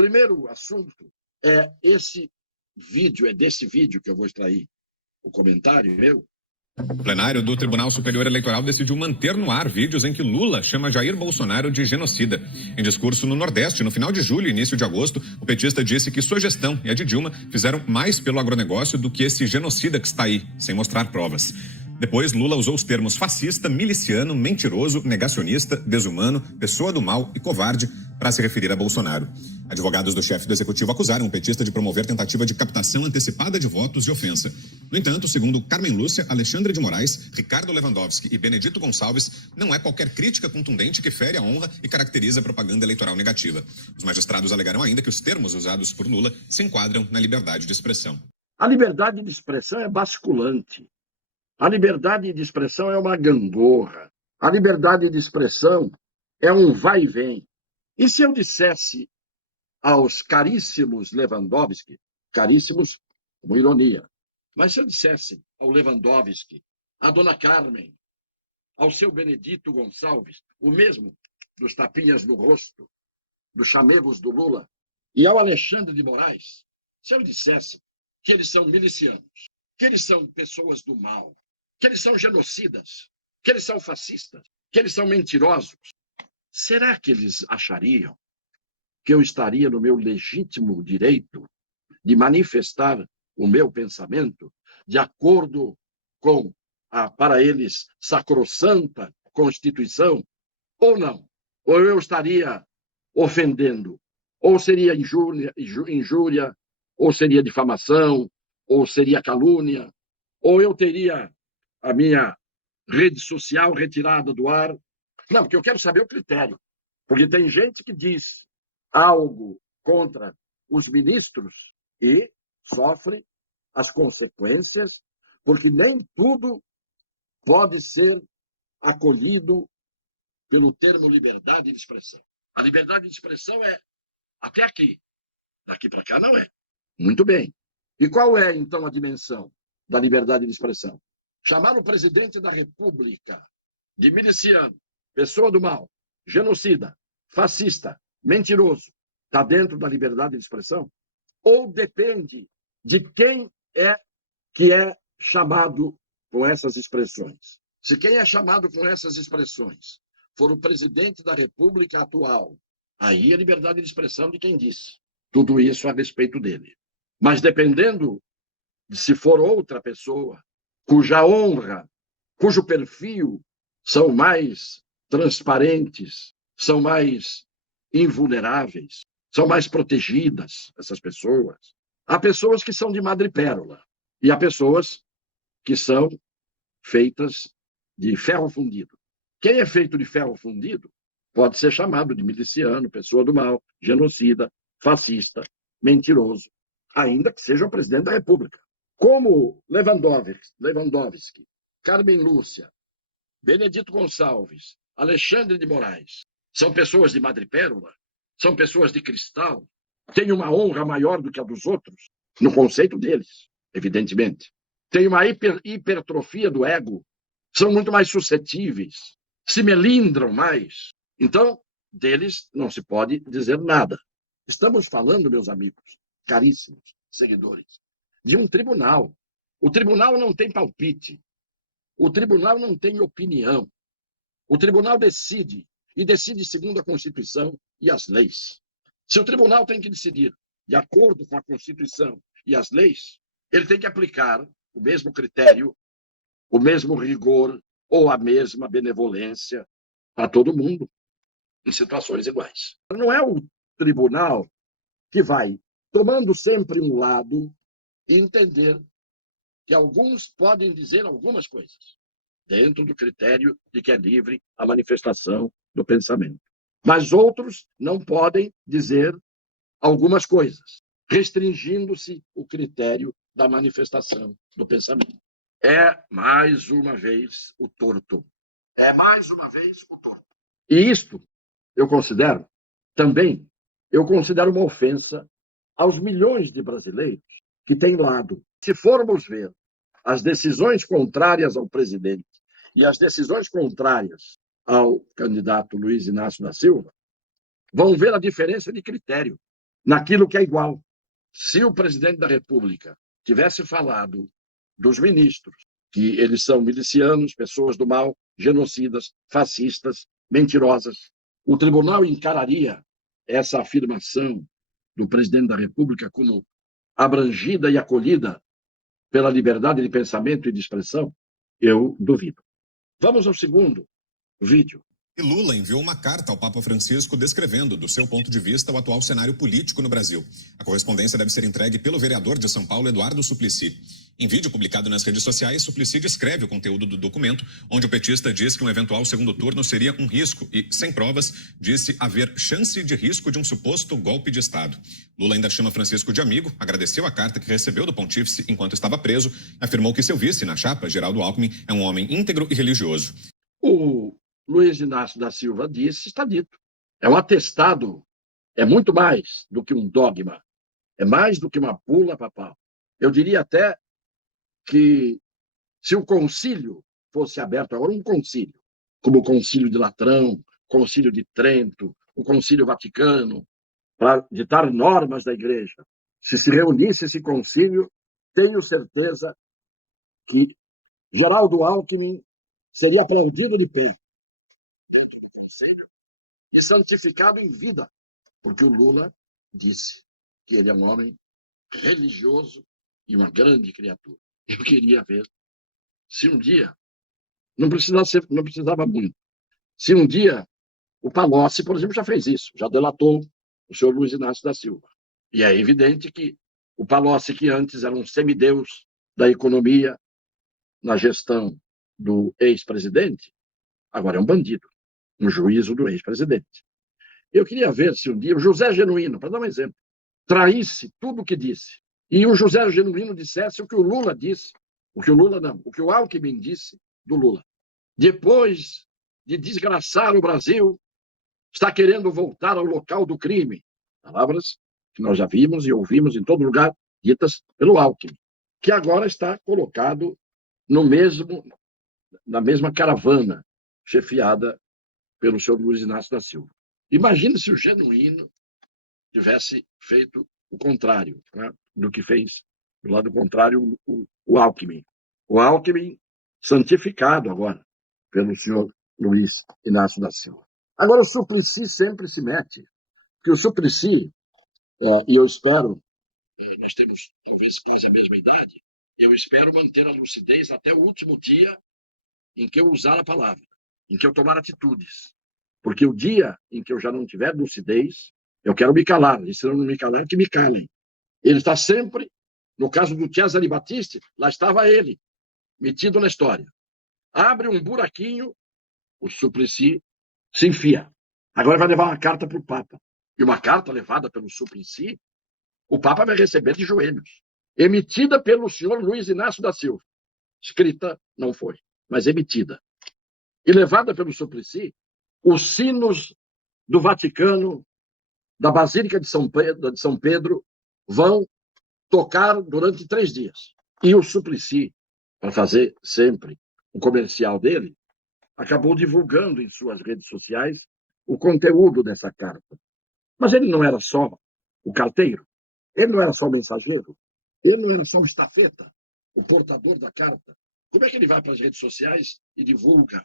primeiro assunto é esse vídeo, é desse vídeo que eu vou extrair o comentário meu. O plenário do Tribunal Superior Eleitoral decidiu manter no ar vídeos em que Lula chama Jair Bolsonaro de genocida. Em discurso no Nordeste, no final de julho e início de agosto, o petista disse que sua gestão e a de Dilma fizeram mais pelo agronegócio do que esse genocida que está aí, sem mostrar provas. Depois, Lula usou os termos fascista, miliciano, mentiroso, negacionista, desumano, pessoa do mal e covarde para se referir a Bolsonaro. Advogados do chefe do executivo acusaram o petista de promover tentativa de captação antecipada de votos e ofensa. No entanto, segundo Carmen Lúcia, Alexandre de Moraes, Ricardo Lewandowski e Benedito Gonçalves, não é qualquer crítica contundente que fere a honra e caracteriza a propaganda eleitoral negativa. Os magistrados alegaram ainda que os termos usados por Lula se enquadram na liberdade de expressão. A liberdade de expressão é basculante. A liberdade de expressão é uma gangorra. A liberdade de expressão é um vai e vem. E se eu dissesse aos caríssimos Lewandowski, caríssimos como ironia, mas se eu dissesse ao Lewandowski, à dona Carmen, ao seu Benedito Gonçalves, o mesmo dos tapinhas no rosto, dos chamegos do Lula, e ao Alexandre de Moraes, se eu dissesse que eles são milicianos, que eles são pessoas do mal, que eles são genocidas, que eles são fascistas, que eles são mentirosos, será que eles achariam que eu estaria no meu legítimo direito de manifestar o meu pensamento de acordo com a, para eles, sacrossanta Constituição, ou não? Ou eu estaria ofendendo? Ou seria injúria, ou seria difamação, ou seria calúnia, ou eu teria a minha rede social retirada do ar? Não, porque eu quero saber o critério. Porque tem gente que diz algo contra os ministros e sofre as consequências, porque nem tudo pode ser acolhido pelo termo liberdade de expressão. A liberdade de expressão é até aqui. Daqui para cá não é. Muito bem. E qual é, então, a dimensão da liberdade de expressão? Chamar o presidente da República de miliciano, pessoa do mal, genocida, fascista, mentiroso, está dentro da liberdade de expressão? Ou depende de quem é que é chamado com essas expressões? Se quem é chamado com essas expressões for o presidente da República atual, aí a liberdade de expressão de quem disse tudo isso a respeito dele. Mas dependendo de se for outra pessoa, cuja honra, cujo perfil são mais transparentes, são mais invulneráveis, são mais protegidas, essas pessoas. Há pessoas que são de madrepérola e há pessoas que são feitas de ferro fundido. Quem é feito de ferro fundido pode ser chamado de miliciano, pessoa do mal, genocida, fascista, mentiroso, ainda que seja o presidente da República. Como Lewandowski, Carmen Lúcia, Benedito Gonçalves, Alexandre de Moraes, são pessoas de madrepérola, são pessoas de cristal, têm uma honra maior do que a dos outros, no conceito deles, evidentemente. Tem uma hipertrofia do ego, são muito mais suscetíveis, se melindram mais. Então, deles não se pode dizer nada. Estamos falando, meus amigos, caríssimos seguidores, de um tribunal. O tribunal não tem palpite. O tribunal não tem opinião. O tribunal decide, e decide segundo a Constituição e as leis. Se o tribunal tem que decidir de acordo com a Constituição e as leis, ele tem que aplicar o mesmo critério, o mesmo rigor ou a mesma benevolência para todo mundo, em situações iguais. Não é o tribunal que vai tomando sempre um lado e entender que alguns podem dizer algumas coisas, dentro do critério de que é livre a manifestação do pensamento. Mas outros não podem dizer algumas coisas, restringindo-se o critério da manifestação do pensamento. É, mais uma vez, o torto. É, mais uma vez, o torto. E isto, eu considero uma ofensa aos milhões de brasileiros que têm lado. Se formos ver as decisões contrárias ao presidente e as decisões contrárias ao candidato Luiz Inácio da Silva, vão ver a diferença de critério. naquilo que é igual. Se o presidente da República tivesse falado dos ministros, que eles são milicianos, pessoas do mal, genocidas, fascistas, mentirosas, o tribunal encararia essa afirmação do presidente da República como abrangida e acolhida pela liberdade de pensamento e de expressão? Eu duvido. Vamos ao segundo vídeo. E Lula enviou uma carta ao Papa Francisco descrevendo, do seu ponto de vista, o atual cenário político no Brasil. A correspondência deve ser entregue pelo vereador de São Paulo, Eduardo Suplicy. Em vídeo publicado nas redes sociais, Suplicy descreve o conteúdo do documento, onde o petista diz que um eventual segundo turno seria um risco e, sem provas, disse haver chance de risco de um suposto golpe de Estado. Lula ainda chama Francisco de amigo, agradeceu a carta que recebeu do pontífice enquanto estava preso, afirmou que seu vice na chapa, Geraldo Alckmin, é um homem íntegro e religioso. O Luiz Inácio da Silva disse, está dito. É um atestado, é muito mais do que um dogma, é mais do que uma bula papal. Eu diria até que se o concílio fosse aberto agora, um concílio, como o concílio de Latrão, concílio de Trento, o concílio Vaticano, para ditar normas da igreja, se reunisse esse concílio, tenho certeza que Geraldo Alckmin seria aplaudido de pé dentro do conselho e santificado em vida, porque o Lula disse que ele é um homem religioso e uma grande criatura. Eu queria ver se um dia, não precisava muito, se um dia o Palocci, por exemplo, já fez isso, já delatou o senhor Luiz Inácio da Silva. E é evidente que o Palocci, que antes era um semideus da economia na gestão do ex-presidente, agora é um bandido, no juízo do ex-presidente. Eu queria ver se um dia o José Genuíno, para dar um exemplo, traísse tudo o que disse, e o José Genuíno dissesse o que o Lula disse, o que o Lula não, o que o Alckmin disse do Lula. Depois de desgraçar o Brasil, está querendo voltar ao local do crime. Palavras que nós já vimos e ouvimos em todo lugar, ditas pelo Alckmin, que agora está colocado na mesma caravana chefiada pelo senhor Luiz Inácio da Silva. Imagine se o Genuíno tivesse feito o contrário, né, do que fez, do lado contrário, o Alckmin. O Alckmin santificado agora pelo senhor Luiz Inácio da Silva. Agora, o Suplicy sempre se mete, porque o Suplicy, e eu espero, nós temos talvez quase a mesma idade, eu espero manter a lucidez até o último dia em que eu usar a palavra, em que eu tomar atitudes. Porque o dia em que eu já não tiver lucidez, eu quero me calar, e se eu não me calar, que me calem. Ele está sempre, no caso do Cesare Battisti, lá estava ele, metido na história. Abre um buraquinho, o Suplicy se enfia. Agora vai levar uma carta para o Papa. E uma carta levada pelo Suplicy, o Papa vai receber de joelhos. Emitida pelo senhor Luiz Inácio da Silva. Escrita não foi, mas emitida. E levada pelo Suplicy, os sinos do Vaticano, da Basílica de São Pedro, vão tocar durante 3 dias. E o Suplicy, para fazer sempre o comercial dele, acabou divulgando em suas redes sociais o conteúdo dessa carta. Mas ele não era só o carteiro, ele não era só o mensageiro, ele não era só o estafeta, o portador da carta. Como é que ele vai para as redes sociais e divulga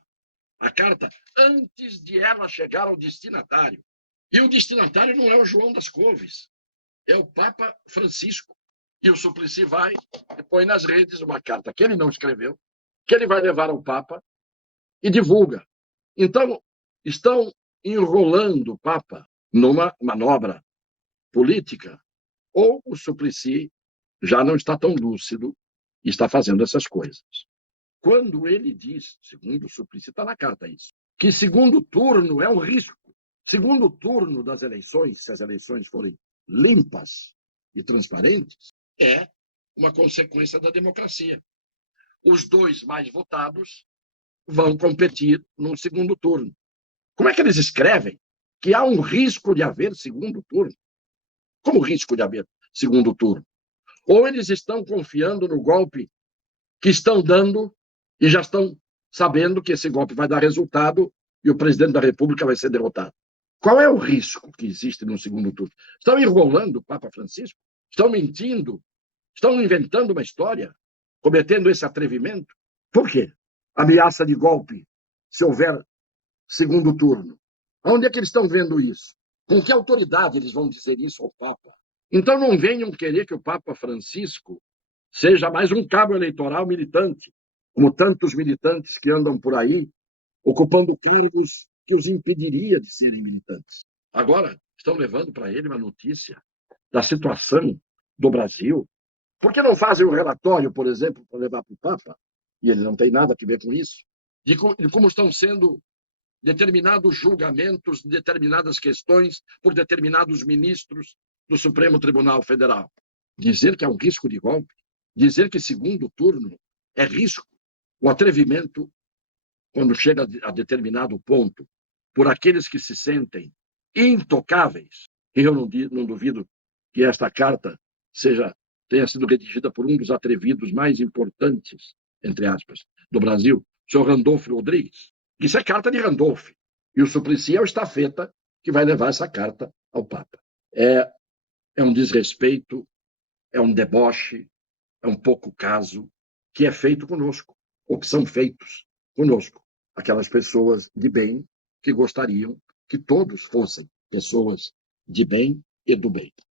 a carta antes de ela chegar ao destinatário? E o destinatário não é o João das Couves, é o Papa Francisco. E o Suplicy vai e põe nas redes uma carta que ele não escreveu, que ele vai levar ao Papa e divulga. Então, estão enrolando o Papa numa manobra política, ou o Suplicy já não está tão lúcido e está fazendo essas coisas. Quando ele diz, segundo o Suplicy, está na carta isso, que segundo turno é um risco. Segundo turno das eleições, se as eleições forem limpas e transparentes, é uma consequência da democracia. Os 2 mais votados vão competir no segundo turno. Como é que eles escrevem que há um risco de haver segundo turno? Como risco de haver segundo turno? Ou eles estão confiando no golpe que estão dando e já estão sabendo que esse golpe vai dar resultado e o presidente da República vai ser derrotado. Qual é o risco que existe no segundo turno? Estão enrolando o Papa Francisco? Estão mentindo? Estão inventando uma história? Cometendo esse atrevimento? Por quê? Ameaça de golpe, se houver segundo turno. Onde é que eles estão vendo isso? Com que autoridade eles vão dizer isso ao Papa? Então não venham querer que o Papa Francisco seja mais um cabo eleitoral militante, como tantos militantes que andam por aí ocupando cargos que os impediria de serem militantes. Agora estão levando para ele uma notícia da situação do Brasil. Por que não fazem um relatório, por exemplo, para levar para o Papa? E ele não tem nada a ver com isso. De como estão sendo determinados julgamentos, determinadas questões por determinados ministros do Supremo Tribunal Federal. Dizer que há um risco de golpe, dizer que segundo turno é risco, o atrevimento, quando chega a determinado ponto, por aqueles que se sentem intocáveis. E eu não duvido que esta carta tenha sido redigida por um dos atrevidos mais importantes, entre aspas, do Brasil, o senhor Randolfo Rodrigues. Isso é carta de Randolph. E o Suplicy é o estafeta que vai levar essa carta ao Papa. É um desrespeito, é um deboche, é um pouco caso que é feito conosco, ou que são feitos conosco. Aquelas pessoas de bem que gostariam que todos fossem pessoas de bem e do bem.